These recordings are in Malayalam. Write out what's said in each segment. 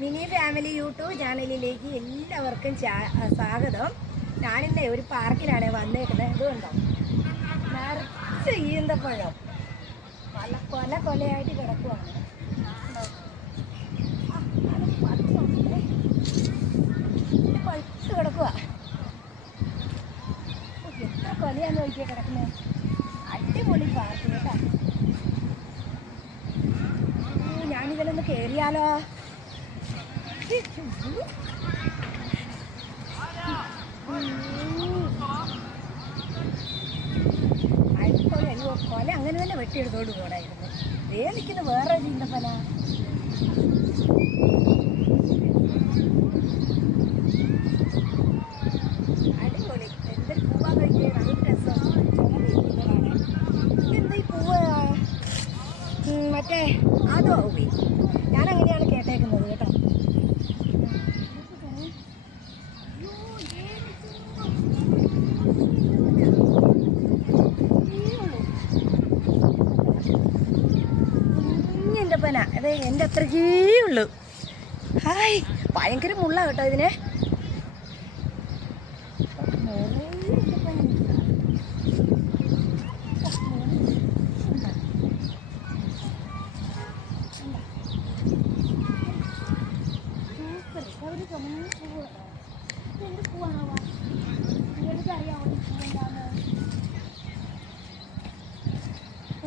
മിനി ഫാമിലി യൂട്യൂബ് ചാനലിലേക്ക് എല്ലാവർക്കും സ്വാഗതം. ഞാനിന്നേ ഒരു പാർക്കിലാണ് വന്നേക്കുന്നത്. ഇതുകൊണ്ടോ നിറച്ച് ഈന്തപ്പഴം കൊലയായിട്ട് കിടക്കുവാണ്. പഴുത്ത് കിടക്കുക. എത്ര കൊലയാന്ന് നോക്കിയാൽ കിടക്കുന്നത്. അടിപൊളി പാർക്ക് കേട്ടോ. ഞാനിതിലൊന്ന് കയറിയാലോ? അടിപൊളി. അയ്യോ, കൊല അങ്ങനെ തന്നെ വെട്ടിയെടുത്തോണ്ട് പോടായിരുന്നു. നിൽക്കുന്ന വേറെ ചീന്തപ്പന. അടിപൊളി. എന്തൊരു പൂവാന്ന് നോക്കിയാൽ നല്ല രസം. ചുമന്നിരിക്കുന്നതാണ്. ഇതെന്താ ഈ പൂവ്? മറ്റേ അതോ പോയി. ഞാനങ്ങനെയാണ് കേട്ടേക്കുന്നത് കേട്ടോ. കുഞ്ഞിന്തപ്പന അതെ, എൻ്റെ അത്രയ്ക്കേ ഉള്ളൂ. ഹായ്, ഭയങ്കര മുള്ള കേട്ടോ ഇതിനെ.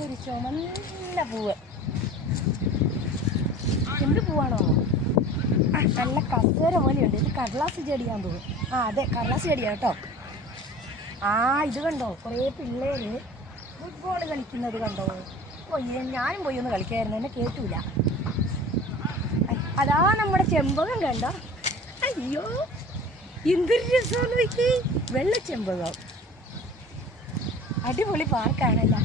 ഒരു ചുമന്ന പൂവ്. എന്ത് പൂവാണോ? നല്ല കസേര പോലെയുണ്ട്. ഇത് കടലാസ് ചെടിയാന്ന് തോന്നുന്നു. അതെ, കടലാസ് ചെടിയാ കേട്ടോ. ഇത് കണ്ടോ, കുറേ പിള്ളേര് ഫുട്ബോൾ കളിക്കുന്നത് കണ്ടോ. ഞാനും പോയി ഒന്ന് കളിക്കായിരുന്നു, എന്നെ കേട്ടൂല. അതാ നമ്മുടെ ചെമ്പകം കണ്ടോ. അയ്യോ, എന്തൊരു രസമാണ് നോക്കി. വെള്ള ചെമ്പകം. അടിപൊളി പാർക്കാണല്ലോ.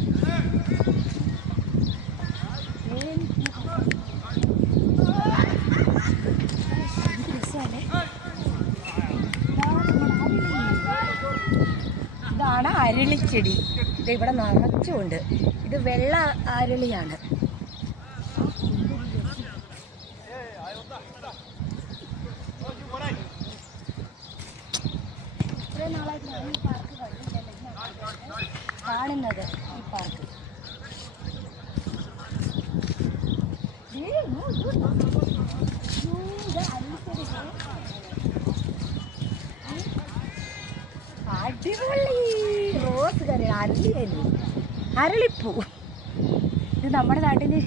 ഇതാണ് അരളിച്ചെടി. ഇത് ഇവിടെ നിറച്ചുണ്ട്. ഇത് വെള്ള അരളിയാണ്. ഇത്രയും നാളായിട്ട് ഞാൻ ഈ പാർക്ക് കാണുന്നത്. ഈ പാർക്ക് അടിപൊളി. റോസ് കറി, അരളിയല്ലേ, അരളിപ്പൂ. ഇത് നമ്മുടെ നാട്ടില്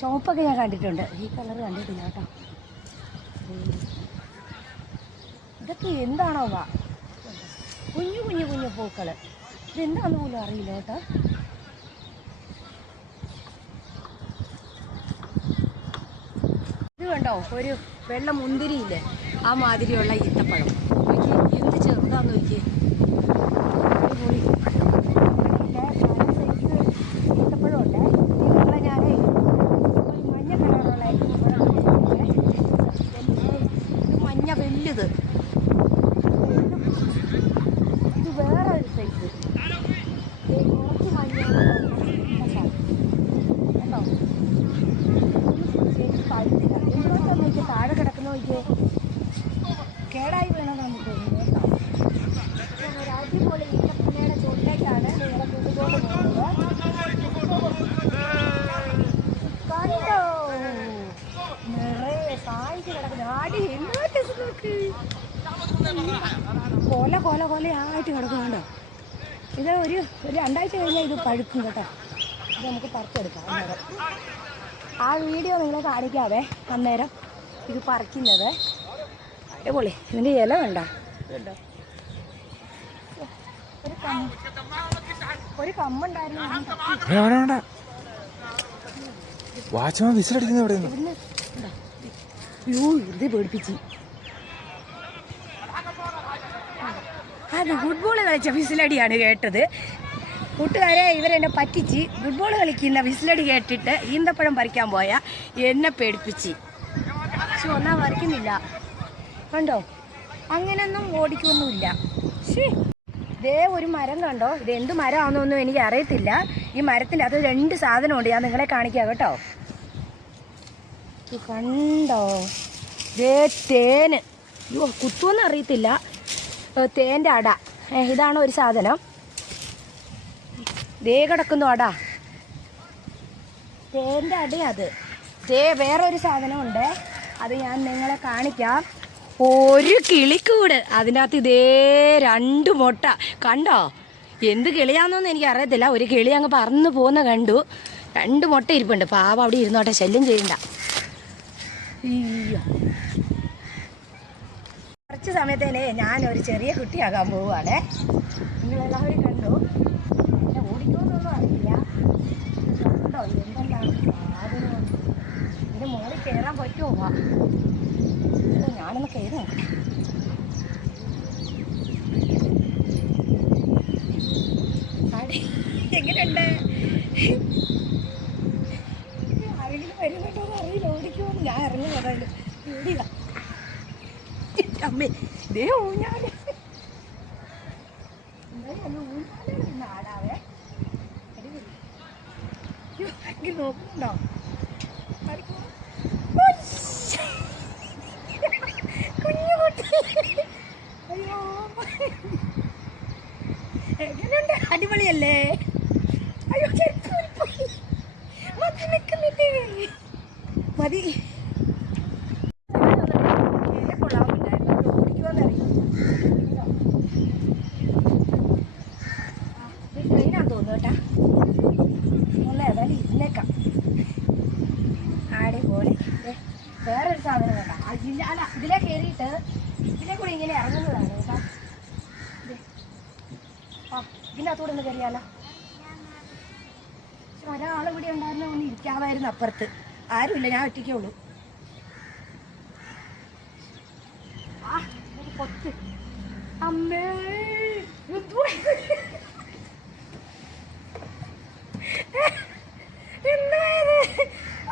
ചുവപ്പൊക്കെ ഞാൻ കണ്ടിട്ടുണ്ട്. ഈ കളർ കണ്ടിട്ടില്ല കേട്ടോ. ഇതൊക്കെ എന്താണോ കുഞ്ഞു കുഞ്ഞു കുഞ്ഞു പൂക്കള്. ഇതെന്താന്ന് പോലും അറിയില്ല കേട്ടോ. ഇത് കണ്ടോ, ഒരു വെള്ള മുന്തിരിയില്ലേ, ആ മാതിരിയുള്ള ഈത്തപ്പഴം. എന്ത് ചെറുതാന്ന് നോക്കിയേ. അടിപൊളി. ഈത്തപ്പഴം ഉണ്ട്. നിങ്ങളെ ഞാനേ മഞ്ഞ കളറുള്ള മഞ്ഞ വലുത്. ഇത് വേറെ ഒരു സൈസ്. കുറച്ച് മഞ്ഞ കേട്ടോ. കഴിച്ചില്ല. എന്തുകൊണ്ടാന്ന് നോക്കിയാൽ താഴെ കിടക്കുന്ന നോക്കിയേ കേടായി വീണതാന്ന് തോന്നുന്നു കേട്ടോ. ഒരു അടിപൊളി ഈത്തപ്പനയുടെ ചുണ്ടിലേക്കാണ് നിങ്ങളെ കൊണ്ടുകൊണ്ട് പോകുന്നത്. കണ്ടോ, നിറയെ കായ്ക്ക് കിടക്കുന്നു. ആടി എന്ത് നോക്ക്. കൊലയായിട്ട് കിടക്കുന്നുണ്ടോ. ഇത് ഒരു രണ്ടാഴ്ച കഴിഞ്ഞാൽ ഇത് പഴുക്കും കേട്ടോ. ഇത് നമുക്ക് പറിച്ചെടുക്കാം അന്നേരം. ആ വീഡിയോ നിങ്ങളെ കാണിക്കാതെ അന്നേരം ഇത് പറിക്കുന്നത്. അടിപൊളി. ഇതിൻ്റെ ഇല വേണ്ട കേട്ടോ. ഒരു കമ്പുണ്ടായിരുന്നു. വെറുതെ പേടിപ്പിച്ച്. അത് ഫുട്ബോൾ കളിച്ച വിസിലടിയാണ് കേട്ടത് കൂട്ടുകാരെ. ഇവരെന്നെ പറ്റിച്ച് ഫുട്ബോൾ കളിക്കുന്ന വിസിലടി കേട്ടിട്ട് ഈന്തപ്പഴം പറിക്കാൻ പോയാൽ എന്നെ പേടിപ്പിച്ച്. പക്ഷെ ഒന്നാ പറിക്കുന്നില്ല കണ്ടോ. അങ്ങനെയൊന്നും ഓടിക്കൊന്നുമില്ല. ഇതേ ഒരു മരം കണ്ടോ. ഇത് എന്ത് മരമാണെന്നൊന്നും എനിക്ക് അറിയത്തില്ല. ഈ മരത്തിൻ്റെ അത് രണ്ട് സാധനമുണ്ട്. ഞാൻ നിങ്ങളെ കാണിക്കാം കേട്ടോ. കണ്ടോ ദേ തേന്. അയ്യോ കുത്തുമെന്ന് അറിയത്തില്ല. തേൻ്റെ അട. ഇതാണ് ഒരു സാധനം. ദേ കിടക്കുന്നു അട. തേൻ്റെ അടയത്. ദേ വേറൊരു സാധനമുണ്ട്, അത് ഞാൻ നിങ്ങളെ കാണിക്കാം. ഒരു കിളിക്കൂട്. അതിൻ്റെ അകത്ത് ഇതേ 2 മുട്ട. കണ്ടോ? എന്ത് കിളിയാണെന്നൊന്നും എനിക്ക് അറിയത്തില്ല. ഒരു കിളി അങ്ങ് പറന്ന് പോകുന്ന കണ്ടു. 2 മുട്ട ഇരിപ്പുണ്ട്. പാവം അവിടെ ഇരുന്നോട്ടെ, ശല്യം ചെയ്യണ്ട. അയ്യോ, കുറച്ച് സമയത്തേനെ ഞാനൊരു ചെറിയ കുട്ടിയാകാൻ പോവുകയാണേ. നിങ്ങളെല്ലാവരും കണ്ടു. എന്നെ ഓടിക്കുമെന്നൊന്നും അറിയില്ല. കണ്ടോ എന്തെല്ലാം സാധനം. ഇതിൻ്റെ മുകളിൽ കയറാൻ പറ്റുമോ? ഞാനൊന്ന് കയറി നോക്കട്ടെ. എങ്ങനെയുണ്ട്? ആരെങ്കിലും വരുന്നുണ്ടോ എന്ന് അറിയില്ല. ഓടിക്കുമോ? ഞാൻ ഇറങ്ങി പോകാനും പേടിയില്ല. അമ്മേ ഇതേ ഊഞ്ഞാല്. എന്തായാലും ഊഞ്ഞാല് ആടാവേ. എങ്കിൽ നോക്കുന്നുണ്ടോ? കുഞ്ഞു കുട്ടി. അയ്യോ എങ്ങനെയുണ്ട്? അടിപൊളിയല്ലേ? അയ്യോ മതി നിൽക്കുന്നില്ലേ? മതി. ട്രെയിനാന്ന് തോന്നുന്നു കേട്ടാ. ഒന്ന് ഏതായാലും ഇരുന്നേക്കാം. അടിപൊളി. വേറൊരു സാധനം കേട്ടാ. അല്ല ഇതിലെ കയറിയിട്ട് ഇതിലെ കൂടി ഇങ്ങനെ ഇറങ്ങുന്നതാണ് കേട്ടാ. ഇതിനകത്തൂടെ ഒന്ന് കയറിയാലോ. ഒരാളും കൂടി ഉണ്ടായിരുന്ന ഒന്ന് ഇരിക്കാമായിരുന്നു അപ്പുറത്ത്. ആരുമില്ല, ഞാൻ ഒറ്റയ്ക്കേ ഉള്ളൂ. കൊത്ത് അമ്മേ.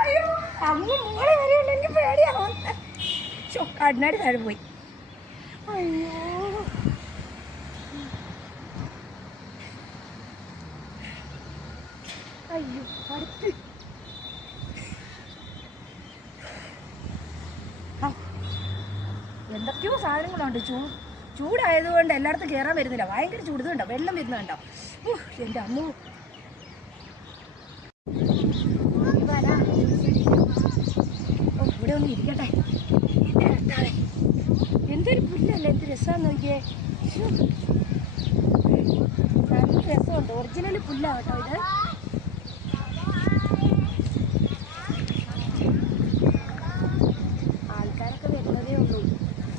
അയ്യോ അമ്മ മോളെ വരെയുണ്ട്. എനിക്ക് പേടിയാവും. കണ്ണാടി താഴെ പോയി. അയ്യോ അയ്യോ അടുത്ത്. എന്തൊക്കെയോ സാധനങ്ങളുണ്ട്. ചൂടായതുകൊണ്ട് എല്ലായിടത്തും കയറാൻ വരുന്നില്ല. ഭയങ്കര ചൂട്. കണ്ടോ വെള്ളം വരുന്നുണ്ടോ? എൻ്റെ അമ്മ. ഇവിടെ ഒന്ന് ഇരിക്കട്ടെ. എന്തൊരു പുല്ലല്ലേ, എന്ത് രസമാണെന്ന് നോക്കിയേ. നല്ല രസമുണ്ട്. ഒറിജിനൽ പുല്ലാണ് കേട്ടോ ഇത്. ആൾക്കാരൊക്കെ വരുന്നതേ ഉള്ളൂ.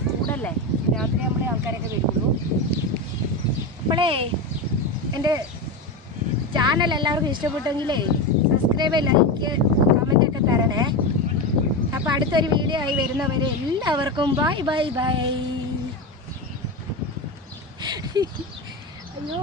ചൂടല്ലേ, രാത്രി നമ്മളെ ആൾക്കാരൊക്കെ വരുള്ളൂ. അപ്പോളേ എൻ്റെ ചാനൽ എല്ലാവർക്കും ഇഷ്ടപ്പെട്ടെങ്കിലേ സബ്സ്ക്രൈബ്, ലൈക്ക്, കമൻ്റൊക്കെ തരണേ. അപ്പോൾ അടുത്തൊരു വീഡിയോ ആയി വരുന്നവരെ എല്ലാവർക്കും ബൈ ബൈ ബൈ.